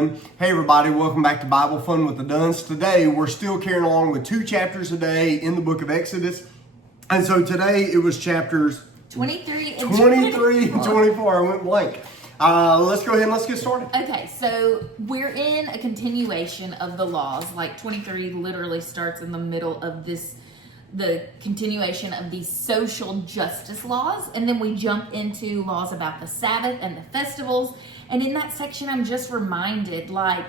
Hey everybody, welcome back to Bible Fun with the Duns. Today we're still carrying along with 2 chapters a day in the book of Exodus. And so today it was chapters 23 and 24. I went blank. Let's go ahead and let's get started. Okay, so we're in a continuation of the laws. Like 23 literally starts in the middle of the continuation of these social justice laws. And then we jump into laws about the Sabbath and the festivals. And in that section, I'm just reminded, like,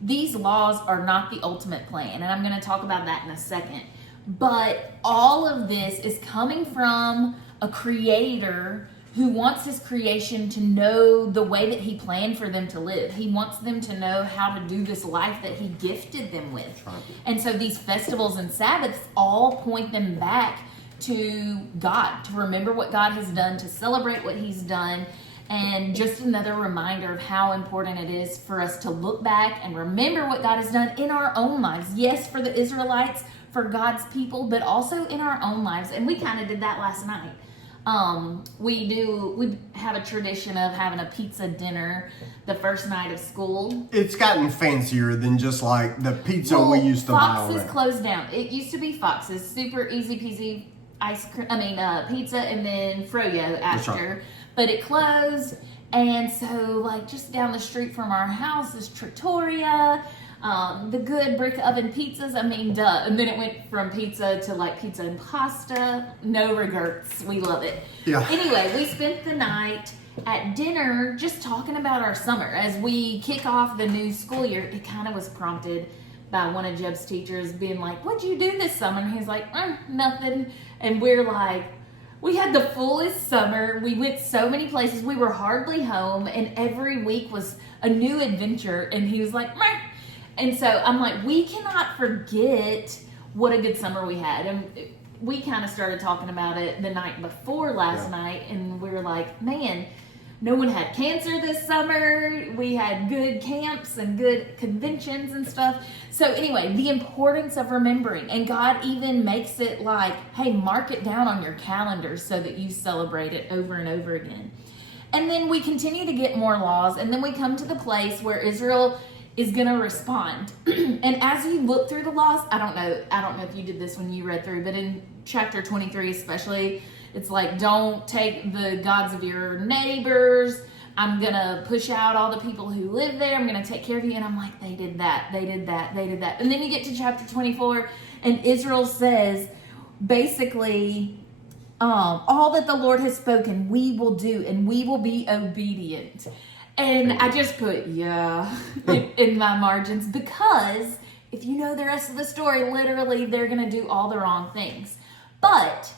these laws are not the ultimate plan. And I'm going to talk about that in a second. But all of this is coming from a creator who wants his creation to know the way that he planned for them to live. He wants them to know how to do this life that he gifted them with. And so these festivals and Sabbaths all point them back to God, to remember what God has done, to celebrate what he's done. And just another reminder of how important it is for us to look back and remember what God has done in our own lives. Yes, for the Israelites, for God's people, but also in our own lives. And we kind of did that last night. We have a tradition of having a pizza dinner the first night of school. It's gotten fancier than just like the pizza we used to buy. Fox's closed down. It used to be Fox's, super easy peasy pizza, and then Froyo after. But it closed, and so like just down the street from our house is Trattoria, the good brick oven pizzas. Duh. And then it went from pizza to like pizza and pasta. No regrets. We love it. Yeah. Anyway, we spent the night at dinner just talking about our summer. As we kick off the new school year, it kind of was prompted by one of Jeb's teachers being like, "What'd you do this summer?" And he's like, "Nothing." And we're like, we had the fullest summer. We went so many places. We were hardly home, and every week was a new adventure. And he was like, "Meh." And so I'm like, we cannot forget what a good summer we had. And we kind of started talking about it the night before last night, and we were like, man, no one had cancer this summer. We had good camps and good conventions and stuff. So anyway, the importance of remembering. And God even makes it like, hey, mark it down on your calendar so that you celebrate it over and over again. And then we continue to get more laws. And then we come to the place where Israel is going to respond. And as you look through the laws, I don't know if you did this when you read through, but in chapter 23 especially, it's like, don't take the gods of your neighbors. I'm going to push out all the people who live there. I'm going to take care of you. And I'm like, they did that. And then you get to chapter 24, and Israel says, basically, all that the Lord has spoken, we will do, and we will be obedient. And I just put, in my margins, because if you know the rest of the story, literally, they're going to do all the wrong things. But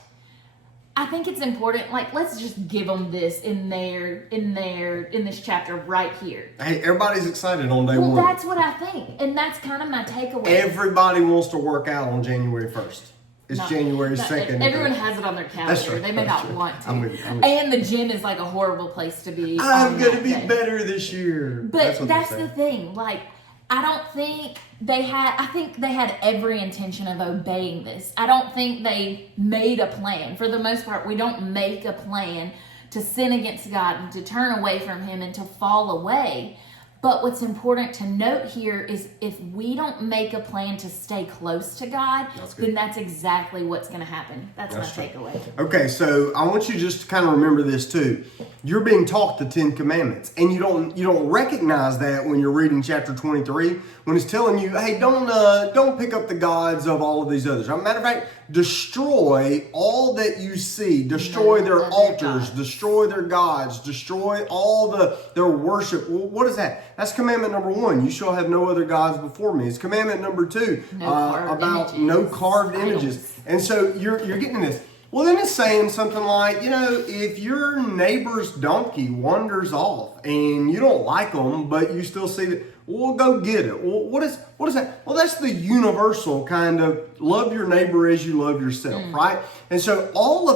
I think it's important, like, let's just give them this in this chapter right here. Hey, everybody's excited on day one. Well, that's what I think. And that's kind of my takeaway. Everybody wants to work out on January 1st. It's January 2nd. Everyone has it on their calendar. That's right. They may not want to. I'm with you. And the gym is like a horrible place to be. I'm going to be better this year. But that's the thing. Like, I think they had every intention of obeying this. I don't think they made a plan. For the most part, we don't make a plan to sin against God and to turn away from him and to fall away. But what's important to note here is if we don't make a plan to stay close to God, then that's exactly what's going to happen. That's my takeaway. Okay, so I want you just to kind of remember this too. You're being taught the 10 Commandments, and you don't recognize that when you're reading chapter 23, when it's telling you, hey, don't pick up the gods of all of these others. As a matter of fact, destroy all that you see. Destroy their altars, destroy their gods, destroy all their worship. Well, what is that? That's commandment number 1. You shall have no other gods before me. It's commandment number 2 about no carved images. And so you're getting this. Well, then it's saying something like, if your neighbor's donkey wanders off and you don't like them, but you still see that, well, go get it. Well, what is that? Well, that's the universal kind of love your neighbor as you love yourself, right? And so all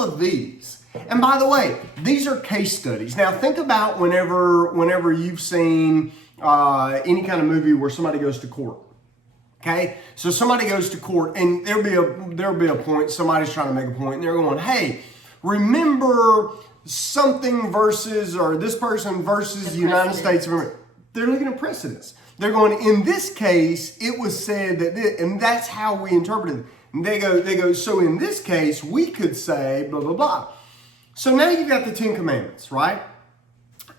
of these, and by the way, these are case studies. Now think about whenever you've seen any kind of movie where somebody goes to court. Okay, so somebody goes to court, and there'll be a point. Somebody's trying to make a point, and they're going, "Hey, remember something versus, or this person versus the United States of America." They're looking at precedents. They're going, in this case, it was said that this, and that's how we interpret it. And they go, so in this case, we could say blah, blah, blah. So now you've got the 10 Commandments, right?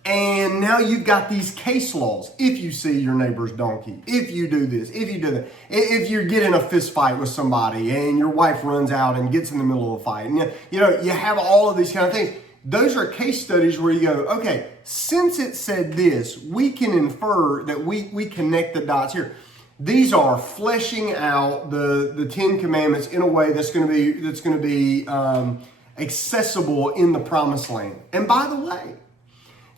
And now you've got these case laws. If you see your neighbor's donkey, if you do this, if you do that, if you get in a fist fight with somebody and your wife runs out and gets in the middle of a fight, and you have all of these kind of things. Those are case studies where you go, okay, since it said this, we can infer that we connect the dots here. These are fleshing out the 10 Commandments in a way that's going to be accessible in the Promised Land. And by the way,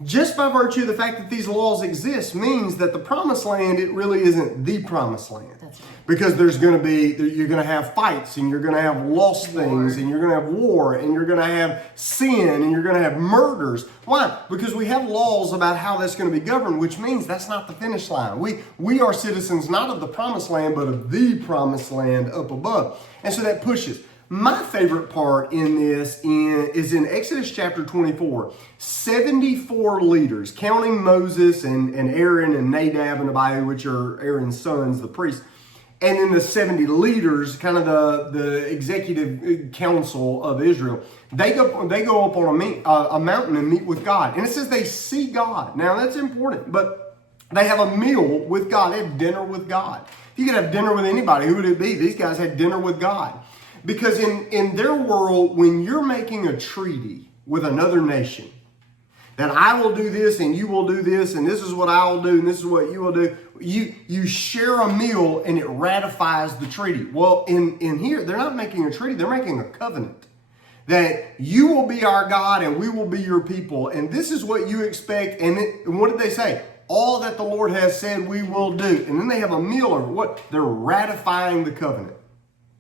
just by virtue of the fact that these laws exist means that the Promised Land, it really isn't the Promised Land. That's right. Because you're going to have fights, and you're going to have lost things, and you're going to have war, and you're going to have sin, and you're going to have murders. Why? Because we have laws about how that's going to be governed, which means that's not the finish line. We are citizens not of the Promised Land, but of the Promised Land up above. And so that pushes. My favorite part in this is in Exodus chapter 24. 74 leaders, counting Moses and Aaron and Nadab and Abihu, which are Aaron's sons, the priests. And then the 70 leaders, kind of the executive council of Israel, they go up on a mountain and meet with God. And it says they see God. Now that's important, but they have a meal with God. They have dinner with God. If you could have dinner with anybody, who would it be? These guys had dinner with God. Because in their world, when you're making a treaty with another nation, that I will do this and you will do this and this is what I will do and this is what you will do, you share a meal and it ratifies the treaty. Well, in here, they're not making a treaty, they're making a covenant. That you will be our God and we will be your people. And this is what you expect. And what did they say? All that the Lord has said we will do. And then they have a meal over what? They're ratifying the covenant.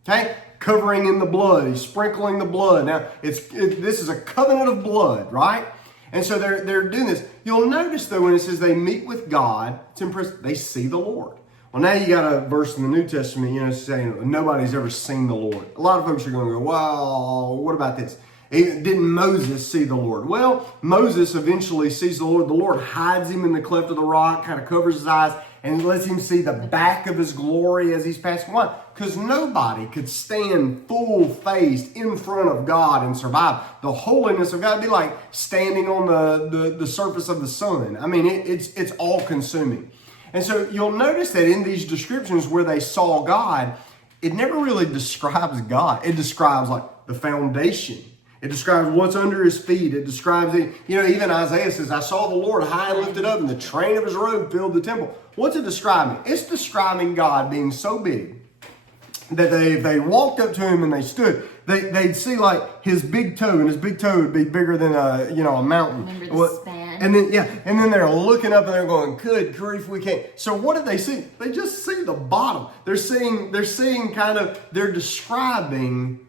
Okay? Covering in the blood. He's sprinkling the blood. Now, this is a covenant of blood, right? And so they're doing this. You'll notice, though, when it says they meet with God, it's impressive. They see the Lord. Well, now you got a verse in the New Testament, saying nobody's ever seen the Lord. A lot of folks are going to go, well, what about this? Didn't Moses see the Lord? Well, Moses eventually sees the Lord. The Lord hides him in the cleft of the rock, kind of covers his eyes, and lets him see the back of his glory as he's passing. Why? Because nobody could stand full-faced in front of God and survive. The holiness of God would be like standing on the surface of the sun. I mean, it's all-consuming. And so you'll notice that in these descriptions where they saw God, it never really describes God. It describes like the foundation. It describes what's under his feet. It describes it. Even Isaiah says, I saw the Lord high and lifted up, and the train of his robe filled the temple. What's it describing? It's describing God being so big that if they walked up to him and they stood, they'd see like his big toe, and his big toe would be bigger than a mountain. Remember the span? And then they're looking up and they're going, good grief, we can't. So what do they see? They just see the bottom. They're seeing they're describing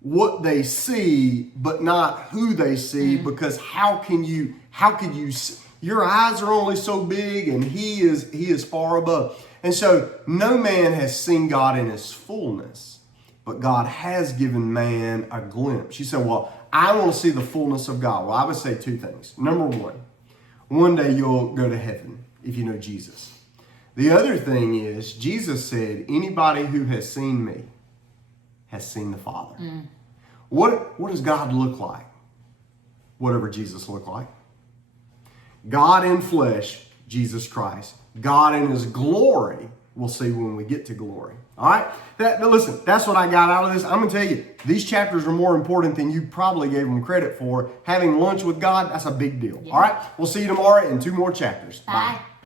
what they see, but not who they see, because how could you see? Your eyes are only so big, and he is far above. And so no man has seen God in his fullness, but God has given man a glimpse. You say, well, I want to see the fullness of God. Well, I would say two things. Number one day you'll go to heaven if you know Jesus. The other thing is, Jesus said, anybody who has seen me has seen the Father. What does God look like? Whatever Jesus looked like. God in flesh, Jesus Christ. God in his glory, we'll see when we get to glory. All right? Listen, that's what I got out of this. I'm going to tell you, these chapters are more important than you probably gave them credit for. Having lunch with God, that's a big deal. Yeah. All right? We'll see you tomorrow in 2 more chapters. Bye.